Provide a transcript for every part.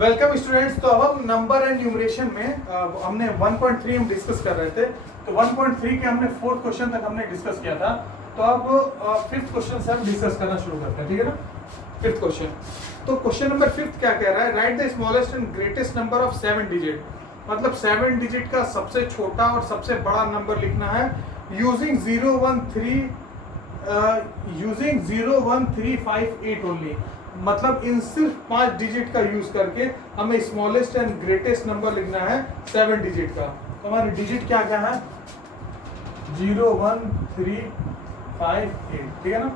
Welcome students. तो अब हम नंबर एंड न्यूमरेशन में हमने 1.3 हम डिस्कस कर रहे थे। तो 1.3 के हमने 4th क्वेश्चन तक हमने डिस्कस किया था। तो अब 5th क्वेश्चन से हम डिस्कस करना शुरू करते हैं, ठीक है ना। 5th क्वेश्चन, तो क्वेश्चन नंबर 5 क्या कह रहा है? Right the smallest and greatest number of 7 digit. मतलब 7 डिजिट का सबसे छोटा और सबसे बड़ा नंबर लिखना है यूजिंग 01358 ओनली। मतलब इन सिर्फ 5 डिजिट का यूज करके हमें स्मॉलेस्ट एंड ग्रेटेस्ट नंबर लिखना है 7 डिजिट का। तो हमारी डिजिट क्या क्या है? 01358, ठीक है ना।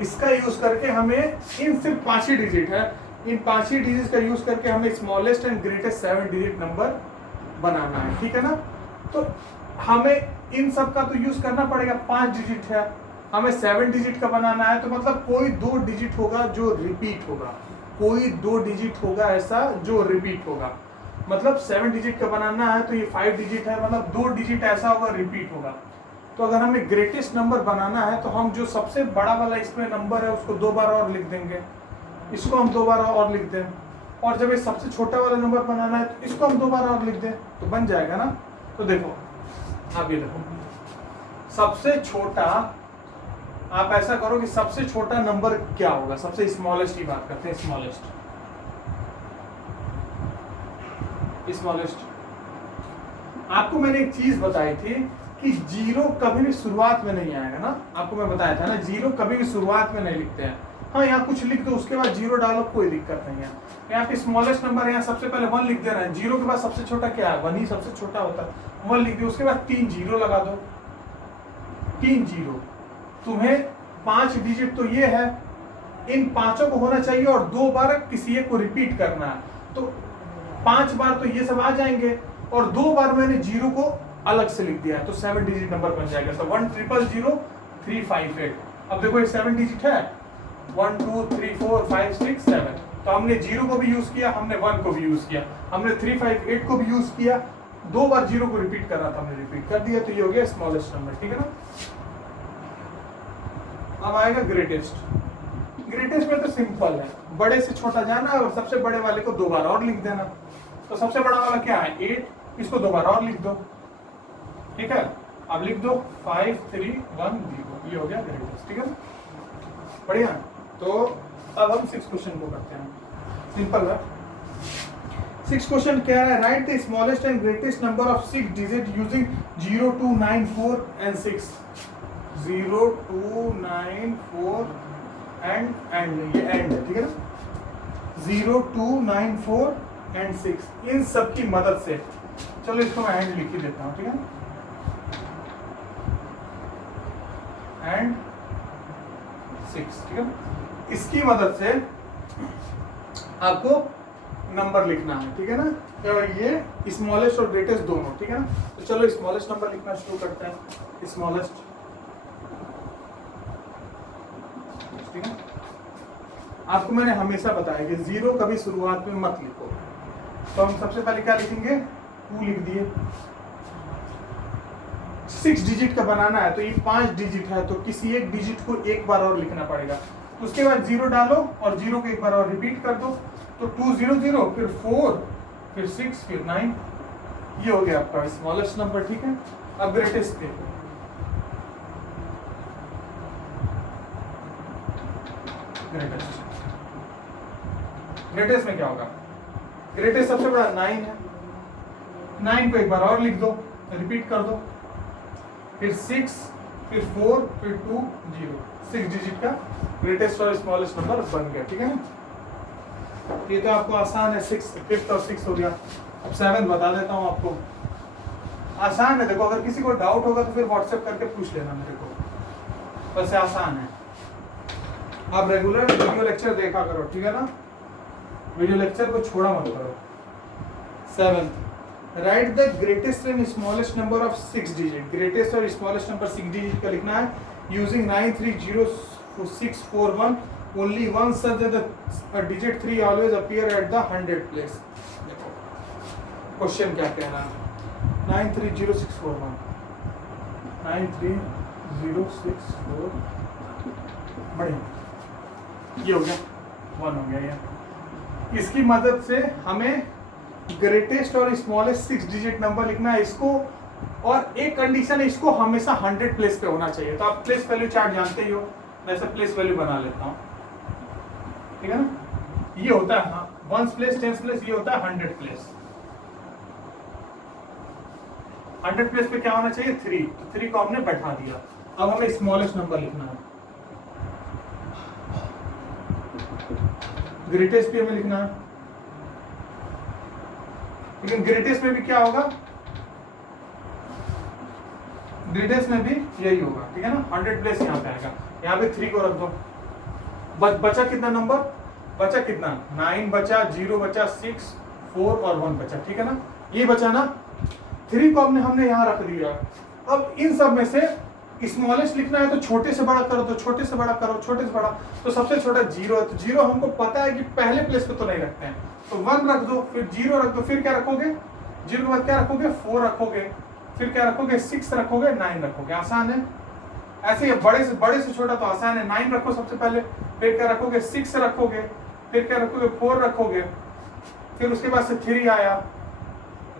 इसका यूज करके हमें इन सिर्फ 5 ही डिजिट है, इन 5 ही डिजिट का यूज करके हमें smallest and greatest 7 digit number बनाना है, ठीक है ना। तो हमें इन सब का तो यूज करना पड़ेगा। 5 डिजिट है, हमें 7 डिजिट का बनाना है। तो मतलब कोई 2 डिजिट होगा जो रिपीट होगा, कोई 2 डिजिट होगा ऐसा जो रिपीट होगा। मतलब 7 डिजिट का बनाना है तो ये 5 डिजिट है, मतलब 2 डिजिट ऐसा होगा रिपीट होगा। तो अगर हमें ग्रेटेस्ट नंबर बनाना है तो हम जो सबसे बड़ा वाला इसमें नंबर है उसको 2 बार और लिख देंगे, इसको हम 2 बार और लिख दें। और जब ये सबसे छोटा वाला नंबर बनाना है तो इसको हम 2 बार और लिख दें, तो बन जाएगा ना। तो देखो, आप ये देखो, सबसे छोटा, आप ऐसा करो कि सबसे छोटा नंबर क्या होगा। सबसे स्मॉलेस्ट की बात करते हैं। स्मॉलेस्ट आपको मैंने एक चीज बताई थी कि जीरो कभी भी शुरुआत में नहीं आएगा ना। आपको मैं बताया था ना, जीरो कभी भी शुरुआत में नहीं लिखते हैं। हाँ, यहाँ कुछ लिख दो उसके बाद जीरो डालो, कोई दिक्कत नहीं है। यहाँ पे स्मॉलेस्ट नंबर है, यहाँ सबसे पहले 1 लिख दे रहे हैं। जीरो के बाद सबसे छोटा क्या है? 1 ही सबसे छोटा होता है। 1 लिख दो, उसके बाद 3 जीरो लगा दो, 3 जीरो। तुम्हें 5 डिजिट तो ये है, इन पांचों को होना चाहिए और 2 बार किसी एक को रिपीट करना है। तो 5 बार तो ये सब आ जाएंगे और 2 बार मैंने जीरो को अलग से लिख दिया है, तो 7 डिजिट नंबर बन जाएगा। तो 1000358। अब देखो ये 7 डिजिट है, 1 2 3 4 5 6 7। तो हमने जीरो को भी यूज किया, हमने 1 को भी यूज किया, हमने 358 को भी यूज किया। 2 बार जीरो को रिपीट करना था, हमने रिपीट कर दिया। तो ये हो गया स्मॉलेस्ट नंबर, ठीक है ना। अब आएगा ग्रेटेस्ट। ग्रेटेस्ट में तो सिंपल है, बड़े से छोटा जाना और सबसे बड़े वाले को 2 बार और लिख देना। तो सबसे बड़ा वाला क्या है? 8, इसको 2 बार और लिख दो, ठीक है। अब लिख दो 5 3 1 0, ये हो गया ग्रेटेस्ट, ठीक है। बढ़िया। तो अब हम 6 क्वेश्चन को करते हैं। सिंपल है। 6 क्वेश्चन क्या है? Right the smallest and greatest number of 6 digit using 0 2 9 4 and 6। 0 2 9 4 and ये एंड है, ठीक है ना। 0 2 9 4 एंड 6, इन सब की मदद से, चलो इसको मैं एंड लिख ही देता हूं, ठीक है। एंड 6, ठीक है। इसकी मदद से आपको नंबर लिखना है, ठीक है ना। तो ये स्मॉलेस्ट और ग्रेटेस्ट दोनों, ठीक है ना। तो चलो स्मॉलेस्ट नंबर लिखना शुरू करते हैं। स्मॉलेस्ट, ठीक है। आपको मैंने हमेशा बताया कि जीरो कभी शुरुआत में मत लिखो। तो हम सबसे पहले क्या लिखेंगे? 2 लिख दिए। 6 डिजिट का बनाना है तो ये 5 डिजिट है, तो किसी एक डिजिट को 1 बार और लिखना पड़ेगा। उसके बाद जीरो डालो और जीरो को 1 बार और रिपीट कर दो। तो 2 0 0, फिर 4, फिर 6, फिर 9। ये हो गया आपका स्मॉलेस्ट नंबर, ठीक है। अब ग्रेटेस्ट देखो। ग्रेटेस्ट में क्या होगा? ग्रेटेस्ट सबसे बड़ा 9 है, 9 को 1 बार और लिख दो, रिपीट कर दो, फिर 6, फिर 4, फिर 2 0। 6 डिजिट का ग्रेटेस्ट और स्मॉलेस्ट नंबर बन गया, ठीक है। ये तो आपको आसान है। 6 5th और 6 हो गया। अब 7 बता देता हूँ आपको। आसान है, देखो अगर किसी को डाउट होगा तो फिर व्हाट्सएप करके पूछ लेना मेरे को, वैसे आसान है। आप रेगुलर वीडियो लेक्चर देखा करो, ठीक है ना। वीडियो लेक्चर को छोड़ा मत करो। 7, right the greatest and smallest number of 6 digit. Greatest और स्मॉलेस्ट नंबर 6 डिजिट का लिखना है using 9304641 only one such that the digit 3 always appear at the 100th place. देखो क्वेश्चन क्या कह रहा है। 930641, 930641, बढ़िया। ये हो गया 1 हो गया। ये इसकी मदद से हमें ग्रेटेस्ट और स्मॉलेस्ट 6 डिजिट नंबर लिखना है इसको, और एक कंडीशन है इसको हमेशा 100 प्लेस पे होना चाहिए। तो आप प्लेस वैल्यू चार्ट जानते ही हो, मैं ऐसे प्लेस वैल्यू बना लेता हूँ, ठीक है ना। ये होता है हाँ 1 प्लेस 10 प्लेस, ये होता है 100 प्लेस। 100 प्लेस पे क्या होना चाहिए 3, तो 3 को हमने बैठा दिया। अब हमें स्मॉलेस्ट नंबर लिखना है, ग्रेटेस्ट भी हमें लिखना है, लेकिन ग्रेटेस्ट में भी क्या होगा, ग्रेटेस्ट में भी यही होगा, ठीक है ना। 100 प्लेस यहाँ पे आएगा, यहाँ पे 3 को रख दो। बचा कितना नंबर, बचा कितना 9 बचा, 0 बचा, 6, 4 और 1 बचा, ठीक है ना। ये बचा ना, 3 को हमने यहाँ रख दिया। अब इन सब में से स्मॉलेस्ट लिखना है तो छोटे से बड़ा करो, तो छोटे से बड़ा करो, छोटे से बड़ा, तो सबसे छोटा 0 है, तो 0 हमको पता है कि पहले प्लेस पे तो नहीं रखते हैं, तो 1 रख दो, फिर 0 रख दो, फिर क्या रखोगे 0 के बाद क्या रखोगे 4 रखोगे, फिर क्या रखोगे 6 रखोगे, 9 रखोगे। आसान है। ऐसे ही बड़े से छोटा तो आसान है, 9 रखो सबसे पहले, फिर क्या रखोगे 6 रखोगे, फिर क्या रखोगे 4 रखोगे, फिर उसके बाद से 3 आया,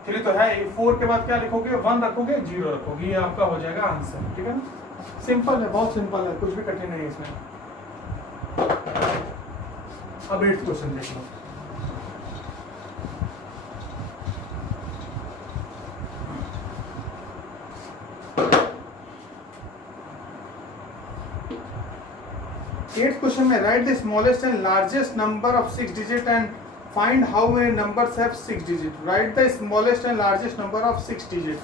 3 तो है, 4 के बाद क्या लिखोगे 1 रखोगे, 0 रखोगे, ये आपका हो जाएगा आंसर, ठीक है ना। सिंपल है, बहुत सिंपल है, कुछ भी कठिन नहीं है इसमें। अब 8th क्वेश्चन देख लो। क्वेश्चन में right the smallest and largest number of 6 digit and find how many numbers have 6 digit. Right the smallest and largest number of 6 digit.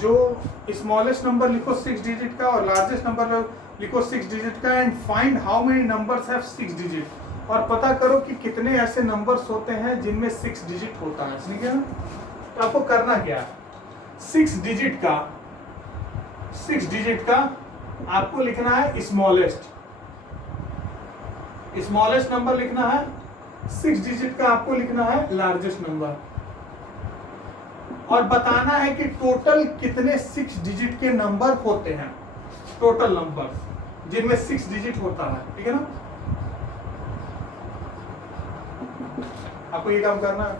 जो स्मॉलेस्ट नंबर लिखो 6 डिजिट का और लार्जेस्ट नंबर लिखो 6 digit का, and find how many numbers have 6 digit, और पता करो कि कितने ऐसे नंबर्स होते हैं जिनमें 6 डिजिट होता है, ठीक है ना। तो आपको करना क्या है, 6 डिजिट का आपको लिखना है स्मॉलेस्ट नंबर लिखना है, 6 डिजिट का आपको लिखना है लार्जेस्ट नंबर, और बताना है कि टोटल कितने 6 डिजिट के नंबर होते हैं, टोटल नंबर जिनमें 6 डिजिट होता है, ठीक है ना। आपको ये काम करना है।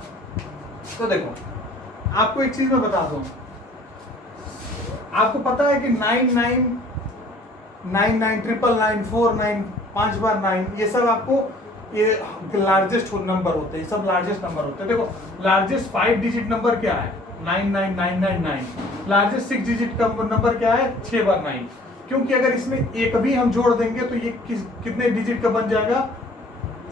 तो देखो आपको एक चीज मैं बता दूं, आपको पता है कि 99 99 999 49 5 बार 9, ये सब आपको ये लार्जेस्ट नंबर होते हैं, सब लार्जेस्ट नंबर होते हैं। देखो लार्जेस्ट 5 डिजिट नंबर क्या है 99999, लार्जेस्ट 6 डिजिट का नंबर क्या है 6 बार 9, क्योंकि अगर इसमें एक भी हम जोड़ देंगे तो ये कितने डिजिट का बन जाएगा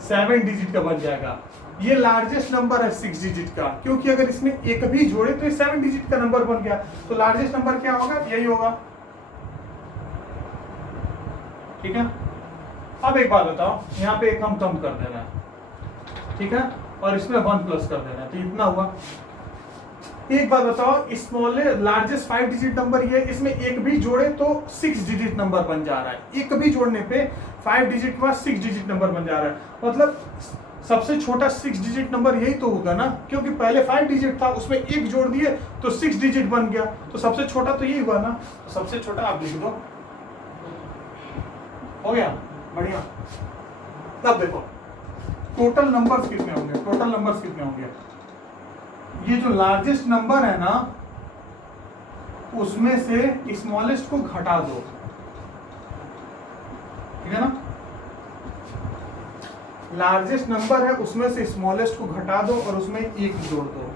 7 डिजिट का बन जाएगा। ये लार्जेस्ट नंबर है 6 डिजिट का, क्योंकि अगर इसमें एक भी जोड़े तो ये 7 डिजिट का नंबर बन गया, तो लार्जेस्ट नंबर क्या होगा यही होगा, ठीक है। अब एक बात बताओ, यहाँ पे एक हम कम कर देना है, ठीक है, और इसमें 1 प्लस कर देना है, तो इतना हुआ। एक बात बताओ, स्मॉलेस्ट लार्जेस्ट 5 डिजिट नंबर ये, इसमें एक भी जोड़े तो 6 डिजिट नंबर बन जा रहा है, एक भी जोड़ने पे 5 डिजिट के बाद 6 डिजिट नंबर बन जा रहा है, मतलब सबसे छोटा 6 डिजिट नंबर यही तो होगा ना, क्योंकि पहले 5 डिजिट था उसमें एक जोड़ दिए तो 6 डिजिट बन गया, तो सबसे छोटा तो यही हुआ ना, तो सबसे छोटा आप लिख दो, हो गया, बढ़िया। तब देखो टोटल नंबर्स कितने होंगे, ये जो लार्जेस्ट नंबर है ना उसमें से स्मॉलेस्ट को घटा दो, ठीक है ना, लार्जेस्ट नंबर है उसमें से स्मॉलेस्ट को घटा दो और उसमें 1 जोड़ दो,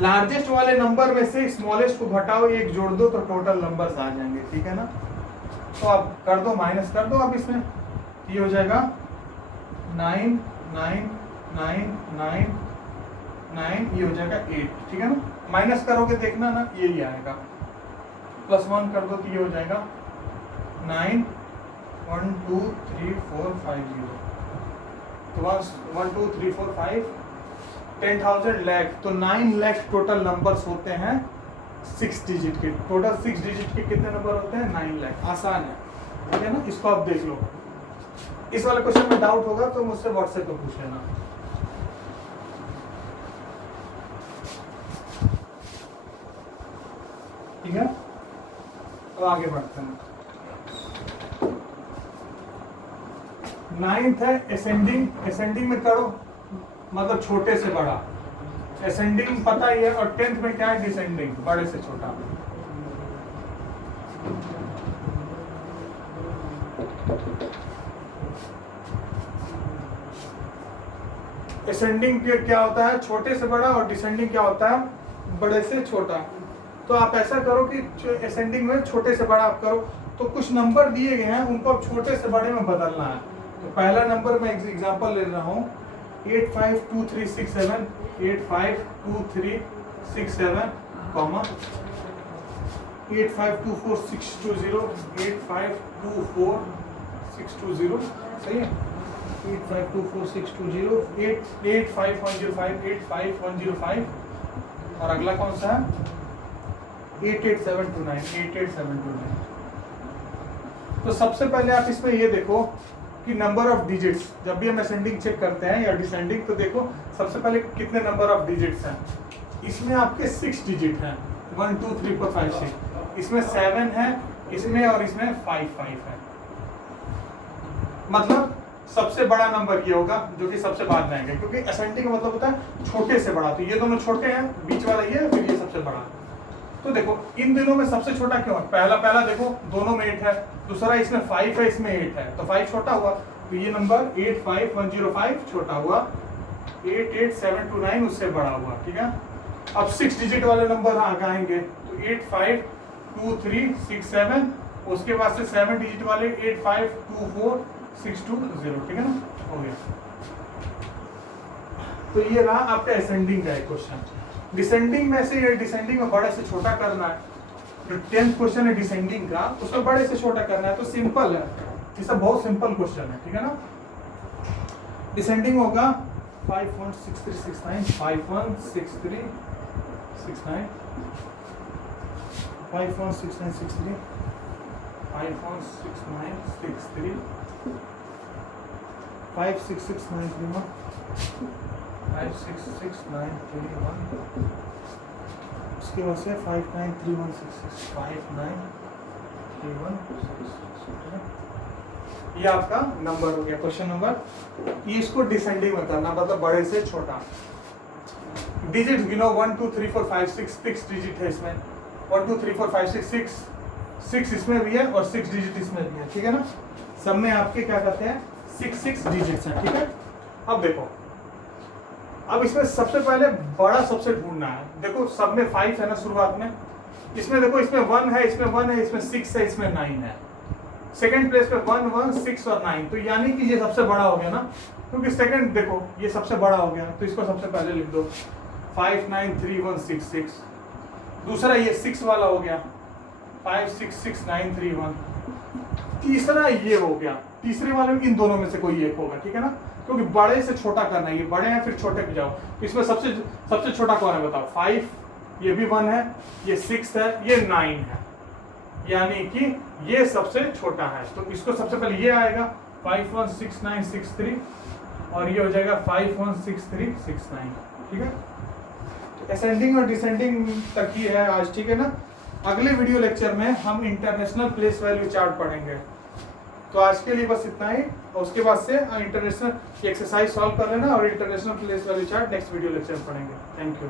लार्जेस्ट वाले नंबर में से स्मॉलेस्ट को घटाओ 1 जोड़ दो, तो टोटल नंबर्स आ जाएंगे, ठीक है ना। तो आप कर दो, माइनस कर दो, अब इसमें ये हो जाएगा 9 9 9 9 9, ये हो जाएगा 8, ठीक है ना। माइनस करोगे देखना ना यही आएगा, +1 कर दो तो ये हो जाएगा 9 1 2 3 4 5 0, तो 1 2 3 4 5 10,000 लाख, तो 9 लाख टोटल नंबर्स होते हैं 6 डिजिट के, टोटल 6 डिजिट के कितने नंबर होते हैं 9 लाख। आसान है, ठीक है ना, इसको आप देख लो। इस वाले क्वेश्चन में डाउट होगा तो मुझसे व्हाट्सएप पे पूछ लेना। ठीक है, तो आगे बढ़ते हैं। नाइन्थ है असेंडिंग, असेंडिंग में करो मतलब छोटे से बड़ा, असेंडिंग पता ही है। और 10th में क्या है, डिसेंडिंग, बड़े से छोटा। असेंडिंग क्या होता है, छोटे से बड़ा, और डिसेंडिंग क्या होता है, बड़े से छोटा। तो आप ऐसा करो कि असेंडिंग में छोटे से बड़ा आप करो, तो कुछ नंबर दिए गए हैं उनको आप छोटे से बड़े में बदलना है। तो पहला नंबर मैं एग्जांपल ले रहा हूँ 852367, 852367, 852462 852462 सही है, 852462 85105 85105, और अगला कौन सा है 88729 88729। तो सबसे पहले आप इसमें ये देखो कि नंबर ऑफ डिजिट्स, जब भी हम असेंडिंग चेक करते हैं या डिसेंडिंग, तो देखो सबसे पहले कितने नंबर ऑफ डिजिट्स हैं। इसमें आपके 6 डिजिट हैं, 1 2 3 4 5 6, इसमें 7 है, इसमें और इसमें 5 है। मतलब सबसे बड़ा नंबर ये होगा जो कि सबसे बाद में आएगा, क्योंकि असेंडिंग का मतलब होता है छोटे से बड़ा। तो ये दोनों छोटे हैं, बीच वाला ये, फिर ये सबसे बड़ा। तो देखो इन दिनों में सबसे छोटा क्यों है, पहला देखो दोनों में 8 है, दूसरा इसमें 5 है, इसमें 8 है, तो 5 छोटा हुआ। तो ये नंबर 85105 छोटा हुआ, 88729 उससे बड़ा हुआ, ठीक है। अब 6 डिजिट वाले नंबर आएंगे, तो 852367, उसके बाद से 7 डिजिट वाले 8524620, ठीक है ना, हो गया। तो ये रहा आपका असेंडिंग का एक क्वेश्चन। डिसेंडिंग में से, ये डिसेंडिंग में बड़े से छोटा करना है। जो 10th क्वेश्चन है डिसेंडिंग का, उसमें बड़े से छोटा करना है, तो सिंपल है, ये सब बहुत सिंपल क्वेश्चन है, ठीक है ना। डिसेंडिंग होगा 516369 516369 516963 516963 566931 566931, उसके बाद से 593166 593166, ये आपका नंबर हो गया क्वेश्चन नंबर। इसको डिसेंडिंग में करना, मतलब बड़े से छोटा। डिजिट गिनो 1 2 3 4 5 6 डिजिट है इसमें, 1 2 3 4 5 6 इसमें भी है और 6 डिजिट इसमें भी है, ठीक है ना। सब में आपके क्या कहते हैं 6 डिजिट्स हैं, ठीक है। अब देखो, अब इसमें सबसे पहले बड़ा सबसे ढूंढना है। देखो सब में 5 है ना शुरुआत में, इसमें देखो इसमें 1 है, इसमें 1 है, इसमें 6 है, इसमें 9 है। सेकंड प्लेस पे 1 1 6 और 9, तो यानी कि ये सबसे बड़ा हो गया ना, क्योंकि सेकंड देखो ये सबसे बड़ा हो गया, तो इसको सबसे पहले लिख दो 593166। दूसरा ये 6 वाला हो गया 566931। तीसरा ये हो गया, तीसरे वाले में इन दोनों में से कोई एक होगा, ठीक है ना, क्योंकि बड़े से छोटा करना है। ये बड़े हैं फिर छोटे पे जाओ, इसमें सबसे छोटा कौन है बताओ, 5, ये भी 1 है, ये 6 है, ये 9 है, यानी कि ये सबसे छोटा है। तो इसको सबसे पहले ये आएगा 516963 और ये हो जाएगा 516369, ठीक है। असेंडिंग और डिसेंडिंग तक ही है आज, ठीक है ना। अगले वीडियो लेक्चर में हम इंटरनेशनल प्लेस वैल्यू चार्ट पढ़ेंगे। तो आज के लिए बस इतना ही, और उसके बाद से इंटरनेशनल एक्सरसाइज सॉल्व कर लेना और international place value chart next video lecture में पढ़ेंगे। Thank you.